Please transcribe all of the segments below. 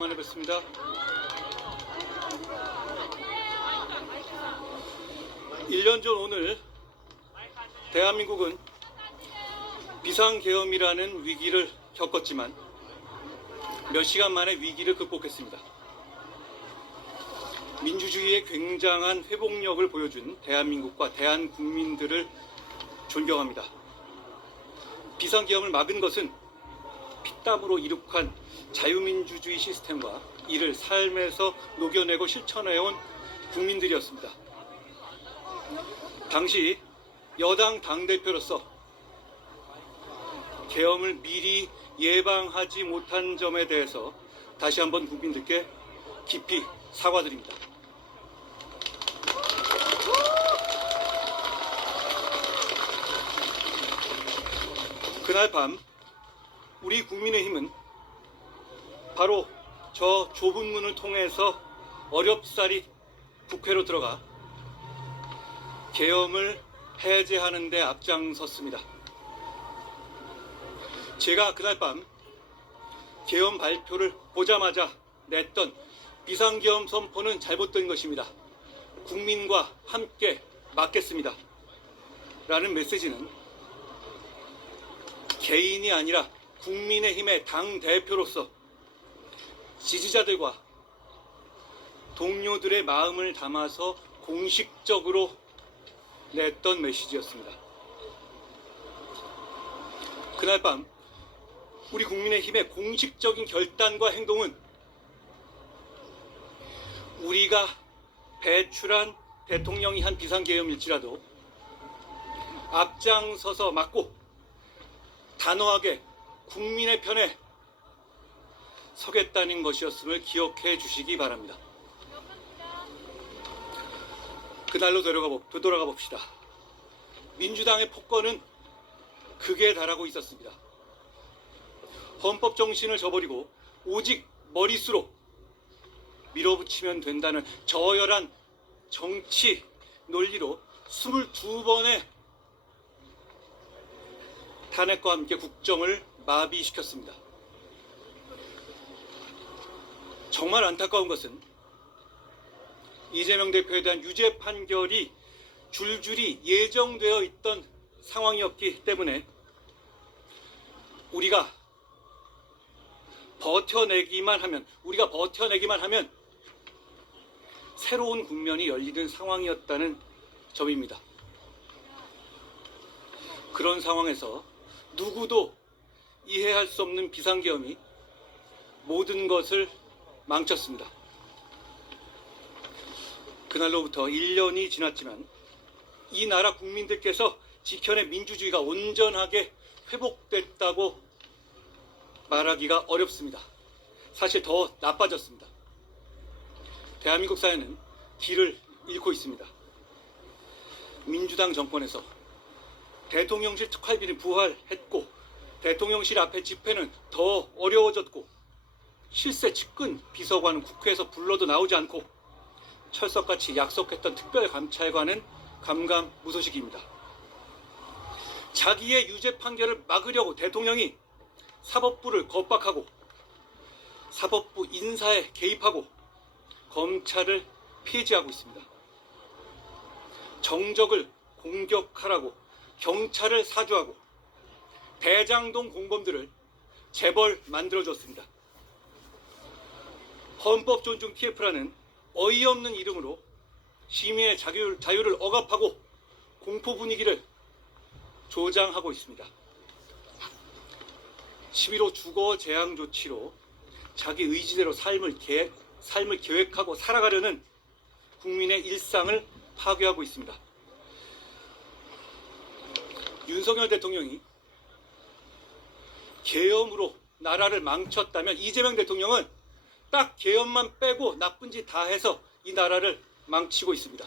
만에 뵙습니다. 1년 전 오늘 대한민국은 비상계엄이라는 위기를 겪었지만 몇 시간 만에 위기를 극복했습니다. 민주주의의 굉장한 회복력을 보여준 대한민국과 대한국민들을 존경합니다. 비상계엄을 막은 것은 피땀으로 이룩한 자유민주주의 시스템과 이를 삶에서 녹여내고 실천해온 국민들이었습니다. 당시 여당 당대표로서 계엄을 미리 예방하지 못한 점에 대해서 다시 한번 국민들께 깊이 사과드립니다. 그날 밤 우리 국민의힘은 바로 저 좁은 문을 통해서 어렵사리 국회로 들어가 계엄을 해제하는 데 앞장섰습니다. 제가 그날 밤 계엄 발표를 보자마자 냈던 비상계엄 선포는 잘못된 것입니다. 국민과 함께 막겠습니다. 라는 메시지는 개인이 아니라 국민의힘의 당대표로서 지지자들과 동료들의 마음을 담아서 공식적으로 냈던 메시지였습니다. 그날 밤 우리 국민의힘의 공식적인 결단과 행동은 우리가 배출한 대통령이 한 비상계엄일지라도 앞장서서 막고 단호하게 국민의 편에 서겠다는 것이었음을 기억해 주시기 바랍니다. 그날로 되돌아가 봅시다. 민주당의 폭거는 극에 달하고 있었습니다. 헌법 정신을 저버리고 오직 머릿수로 밀어붙이면 된다는 저열한 정치 논리로 22번의 탄핵과 함께 국정을 마비시켰습니다. 정말 안타까운 것은 이재명 대표에 대한 유죄 판결이 줄줄이 예정되어 있던 상황이었기 때문에 우리가 버텨내기만 하면 새로운 국면이 열리는 상황이었다는 점입니다. 그런 상황에서 누구도 이해할 수 없는 비상계엄이 모든 것을 망쳤습니다. 그날로부터 1년이 지났지만 이 나라 국민들께서 지켜낸 민주주의가 온전하게 회복됐다고 말하기가 어렵습니다. 사실 더 나빠졌습니다. 대한민국 사회는 길을 잃고 있습니다. 민주당 정권에서 대통령실 특활비는 부활했고 대통령실 앞에 집회는 더 어려워졌고 실세 측근 비서관은 국회에서 불러도 나오지 않고 철석같이 약속했던 특별감찰관은 감감무소식입니다. 자기의 유죄 판결을 막으려고 대통령이 사법부를 겁박하고 사법부 인사에 개입하고 검찰을 폐지하고 있습니다. 정적을 공격하라고 경찰을 사주하고 대장동 공범들을 재벌 만들어줬습니다. 헌법 존중 TF라는 어이없는 이름으로 시민의 자유를 억압하고 공포 분위기를 조장하고 있습니다. 11.5 주거 제한 조치로 자기 의지대로 삶을 계획하고 살아가려는 국민의 일상을 파괴하고 있습니다. 윤석열 대통령이 계엄으로 나라를 망쳤다면 이재명 대통령은 딱 계엄만 빼고 나쁜 짓 다 해서 이 나라를 망치고 있습니다.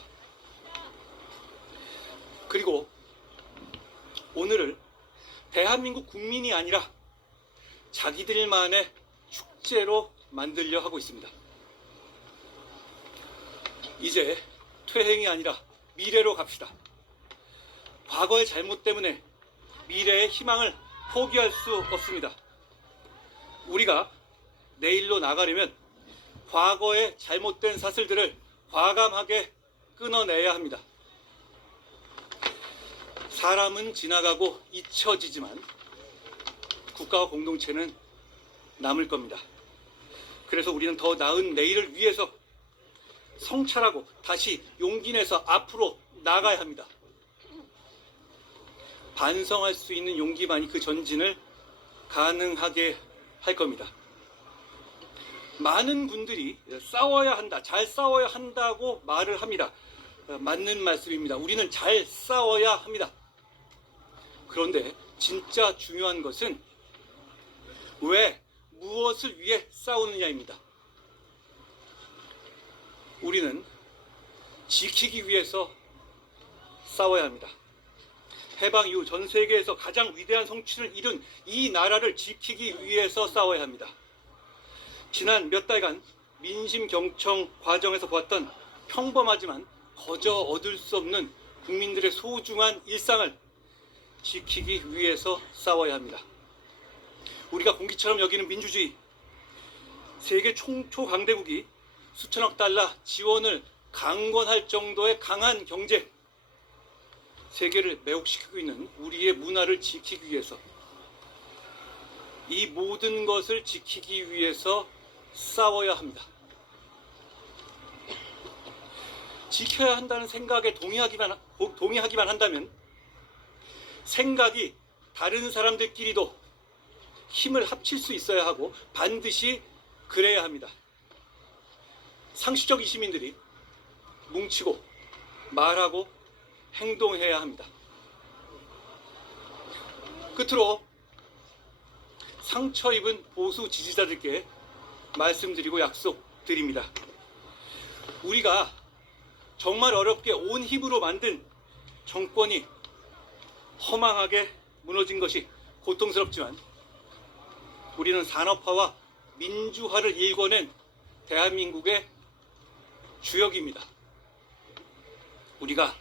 그리고 오늘을 대한민국 국민이 아니라 자기들만의 축제로 만들려 하고 있습니다. 이제 퇴행이 아니라 미래로 갑시다. 과거의 잘못 때문에 미래의 희망을 포기할 수 없습니다. 우리가 내일로 나가려면 과거의 잘못된 사슬들을 과감하게 끊어내야 합니다. 사람은 지나가고 잊혀지지만 국가와 공동체는 남을 겁니다. 그래서 우리는 더 나은 내일을 위해서 성찰하고 다시 용기 내서 앞으로 나가야 합니다. 반성할 수 있는 용기만이 그 전진을 가능하게 할 겁니다. 많은 분들이 싸워야 한다, 잘 싸워야 한다고 말을 합니다. 맞는 말씀입니다. 우리는 잘 싸워야 합니다. 그런데 진짜 중요한 것은 왜, 무엇을 위해 싸우느냐입니다. 우리는 지키기 위해서 싸워야 합니다. 해방 이후 전 세계에서 가장 위대한 성취를 이룬 이 나라를 지키기 위해서 싸워야 합니다. 지난 몇 달간 민심 경청 과정에서 보았던 평범하지만 거저 얻을 수 없는 국민들의 소중한 일상을 지키기 위해서 싸워야 합니다. 우리가 공기처럼 여기는 민주주의, 세계 초강대국이 수천억 달러 지원을 강권할 정도의 강한 경제, 세계를 매혹시키고 있는 우리의 문화를 지키기 위해서, 이 모든 것을 지키기 위해서 싸워야 합니다. 지켜야 한다는 생각에 동의하기만 한다면 생각이 다른 사람들끼리도 힘을 합칠 수 있어야 하고 반드시 그래야 합니다. 상식적인 시민들이 뭉치고 말하고 행동해야 합니다. 끝으로 상처 입은 보수 지지자들께 말씀드리고 약속드립니다. 우리가 정말 어렵게 온 힘으로 만든 정권이 허망하게 무너진 것이 고통스럽지만 우리는 산업화와 민주화를 일궈낸 대한민국의 주역입니다. 우리가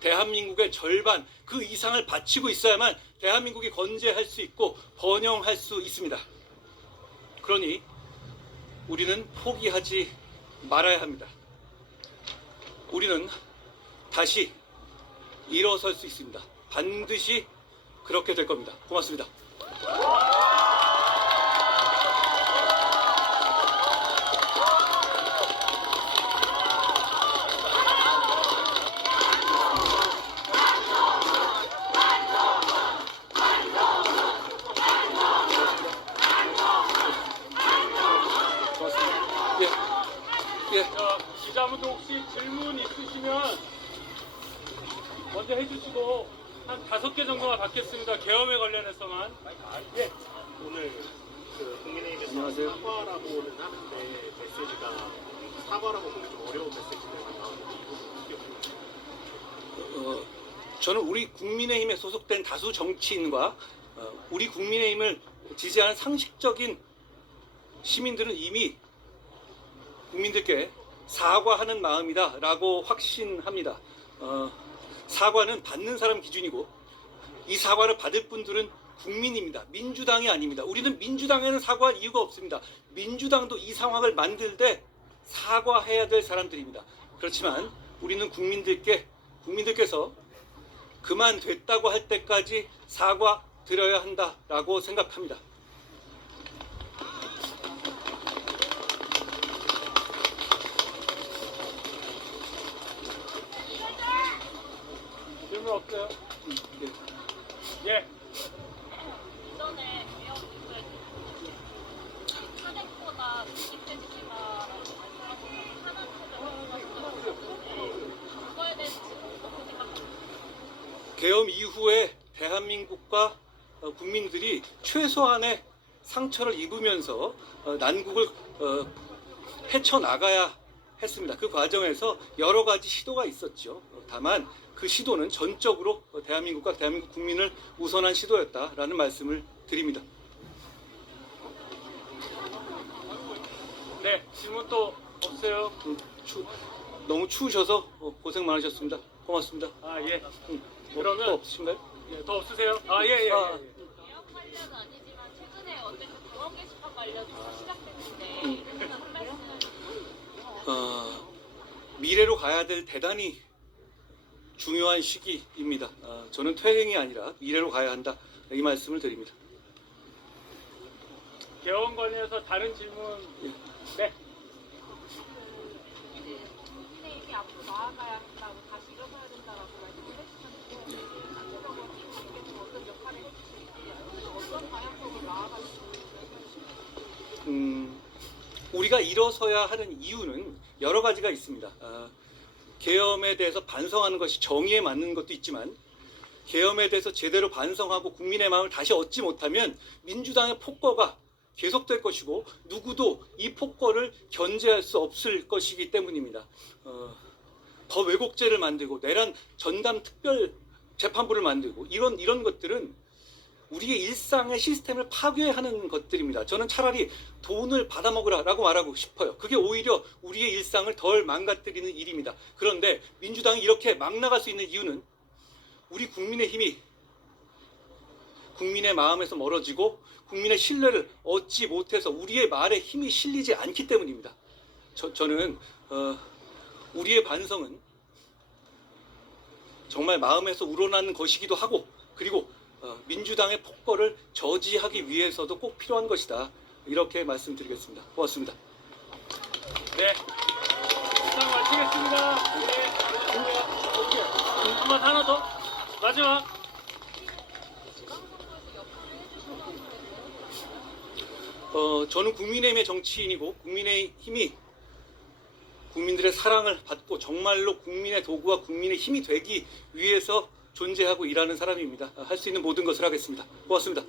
대한민국의 절반 그 이상을 바치고 있어야만 대한민국이 건재할 수 있고 번영할 수 있습니다. 그러니 우리는 포기하지 말아야 합니다. 우리는 다시 일어설 수 있습니다. 반드시 그렇게 될 겁니다. 고맙습니다. 기자분들 혹시 질문 있으시면 먼저 해주시고 한 5개 정도만 받겠습니다. 계엄에 관련해서만. 예. 오늘 그 국민의힘에서 안녕하세요. 사과라고는 하는데 메시지가 사과라고 보기 좀 어려운 메시지들만 나오는데 이 부분 어떻게 보세요? 저는 우리 국민의힘에 소속된 다수 정치인과 우리 국민의힘을 지지하는 상식적인 시민들은 이미 국민들께 사과하는 마음이다 라고 확신합니다. 사과는 받는 사람 기준이고 이 사과를 받을 분들은 국민입니다. 민주당이 아닙니다. 우리는 민주당에는 사과할 이유가 없습니다. 민주당도 이 상황을 만들 때 사과해야 될 사람들입니다. 그렇지만 우리는 국민들께서 그만됐다고 할 때까지 사과 드려야 한다라고 생각합니다. 질문 없어요? 예. 이전에 개혁 이후에 탄핵보다 국익해지기가라고 말씀하셨는데 탄핵체제를 말씀하셨는데 그거에 대해서 지금 어떻게 생각하세요? 계엄 이후에 대한민국과 국민들이 최소한의 상처를 입으면서 난국을 헤쳐나가야 했습니다. 그 과정에서 여러 가지 시도가 있었죠. 다만 그 시도는 전적으로 대한민국과 대한민국 국민을 우선한 시도였다라는 말씀을 드립니다. 네. 질문 또 없어요? 너무 추우셔서 고생 많으셨습니다. 고맙습니다. 아, 예. 그러면 또 없으신가요? 예. 더 없으세요? 아, 예, 예. 아, 개혁 관련은 아니지만 최근에 어쨌든 그런 게시판 관련해서 시작됐는데 한 말씀 미래로 가야 될 대단히 중요한 시기입니다. 저는 퇴행이 아니라 미래로 가야 한다, 이 말씀을 드립니다. 개헌 관련해서 다른 질문. 네. 국민의힘이 앞으로 나아가야 한다고 다시 일어서야 된다라고 말씀을 해주셨는데 구체적으로 팀장님께서 어떤 역할을 해주실지 어떤 방향성으로 나아갈지 우리가 일어서야 하는 이유는 여러 가지가 있습니다. 계엄에 대해서 반성하는 것이 정의에 맞는 것도 있지만 계엄에 대해서 제대로 반성하고 국민의 마음을 다시 얻지 못하면 민주당의 폭거가 계속될 것이고 누구도 이 폭거를 견제할 수 없을 것이기 때문입니다. 더 왜곡죄를 만들고 내란 전담 특별 재판부를 만들고 이런 것들은 우리의 일상의 시스템을 파괴하는 것들입니다. 저는 차라리 돈을 받아먹으라라고 말하고 싶어요. 그게 오히려 우리의 일상을 덜 망가뜨리는 일입니다. 그런데 민주당이 이렇게 막 나갈 수 있는 이유는 우리 국민의 힘이 국민의 마음에서 멀어지고 국민의 신뢰를 얻지 못해서 우리의 말에 힘이 실리지 않기 때문입니다. 저는 우리의 반성은 정말 마음에서 우러나는 것이기도 하고 그리고 민주당의 폭거를 저지하기 위해서도 꼭 필요한 것이다. 이렇게 말씀드리겠습니다. 고맙습니다. 네. 일단 마치겠습니다. 네. 한번 하나 더. 마지막. 저는 국민의힘의 정치인이고 국민의힘이 국민들의 사랑을 받고 정말로 국민의 도구와 국민의 힘이 되기 위해서 존재하고 일하는 사람입니다. 할 수 있는 모든 것을 하겠습니다. 고맙습니다.